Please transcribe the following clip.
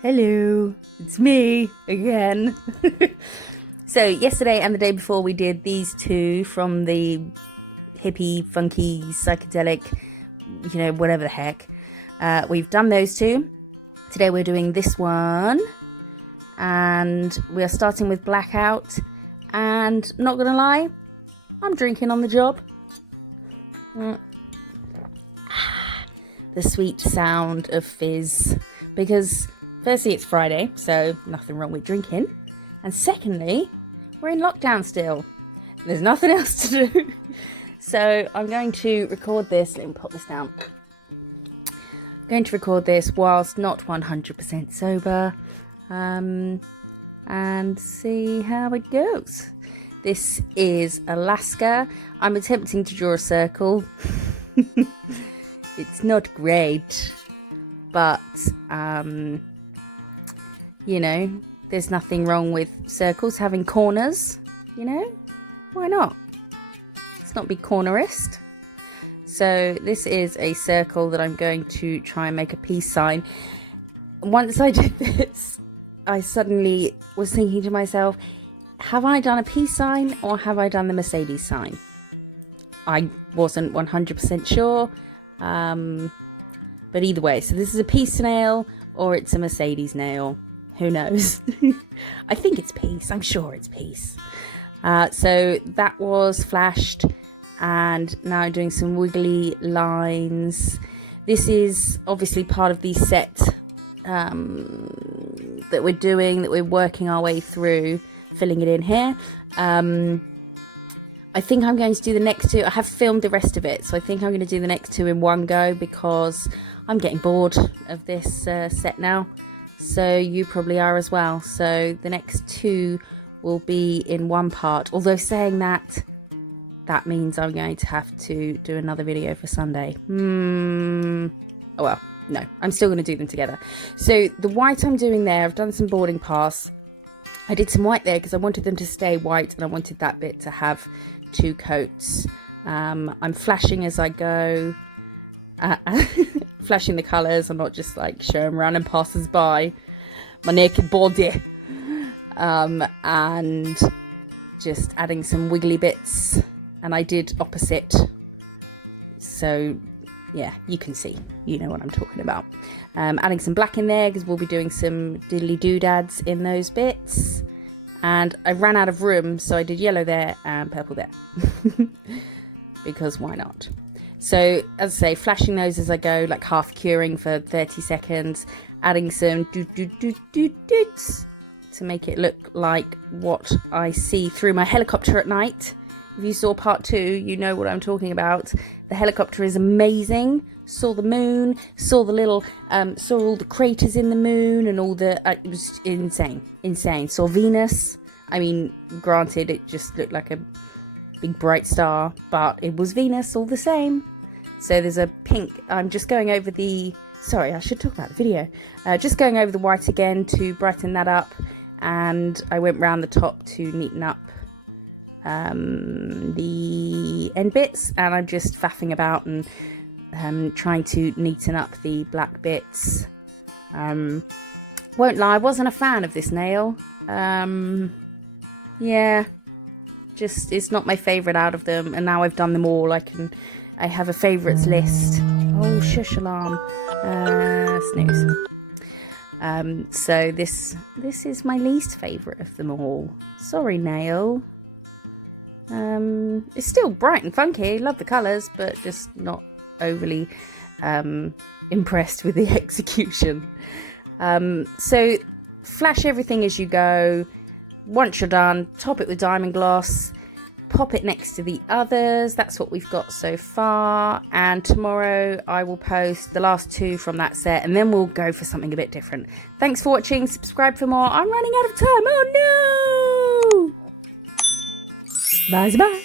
Hello, it's me again. So yesterday and the day before we did these two from the hippie, funky, psychedelic, whatever the heck. We've done those two. Today we're doing this one. And we are starting with Blackout. And not gonna lie, I'm drinking on the job. The sweet sound of fizz. Because firstly, it's Friday, so nothing wrong with drinking. And secondly, we're in lockdown still. There's nothing else to do. So I'm going to record this. Let me put this down. I'm going to record this whilst not 100% sober. And see how it goes. This is Alaska. I'm attempting to draw a circle. It's not great. But, there's nothing wrong with circles having corners, Why not? Let's not be cornerist. So this is a circle that I'm going to try and make a peace sign. Once I did this, I suddenly was thinking to myself, have I done a peace sign or have I done the Mercedes sign? I wasn't 100% sure. But either way, so this is a peace nail or it's a Mercedes nail. Who knows? I think it's peace. I'm sure it's peace. So that was flashed and now I'm doing some wiggly lines. This is obviously part of the set that we're doing, that we're working our way through, filling it in here. I think I'm going to do the next two. I have filmed the rest of it, so I think I'm going to do the next two in one go because I'm getting bored of this set now. So you probably are as well. So the next two will be in one part. Although saying that, that means I'm going to have to do another video for Sunday. Oh well, no, I'm still going to do them together. So the white I'm doing there, I've done some boarding pass. I did some white there because I wanted them to stay white and I wanted that bit to have two coats. I'm flashing as I go, flashing the colours. I'm not just like showing random passers-by my naked body, and just adding some wiggly bits. And I did opposite, so yeah, you can see, you know what I'm talking about. Adding some black in there because we'll be doing some diddly doodads in those bits. And I ran out of room, so I did yellow there and purple there. Because why not? So, as I say, flashing those as I go, like half curing for 30 seconds. Adding some doot to make it look like what I see through my helicopter at night. If you saw part 2, you know what I'm talking about. The helicopter is amazing. Saw the moon, saw the little, saw all the craters in the moon and all the, it was insane. Saw Venus. I mean, granted, it just looked like a big bright star, but it was Venus all the same. So there's a pink, I'm just going over the, sorry, I should talk about the video. Just going over the white again to brighten that up. And I went round the top to neaten up the end bits. And I'm just faffing about and trying to neaten up the black bits. Won't lie, I wasn't a fan of this nail. Yeah, just it's not my favourite out of them, and now I've done them all. I have a favourites list. Oh, shush alarm. Snooze. So this is my least favourite of them all. Sorry, nail. It's still bright and funky. Love the colours, but just not overly impressed with the execution. So flash everything as you go. Once you're done, top it with diamond gloss, pop it next to the others. That's what we've got so far. And tomorrow I will post the last two from that set and then we'll go for something a bit different. Thanks for watching. Subscribe for more. I'm running out of time. Oh no! Bye bye.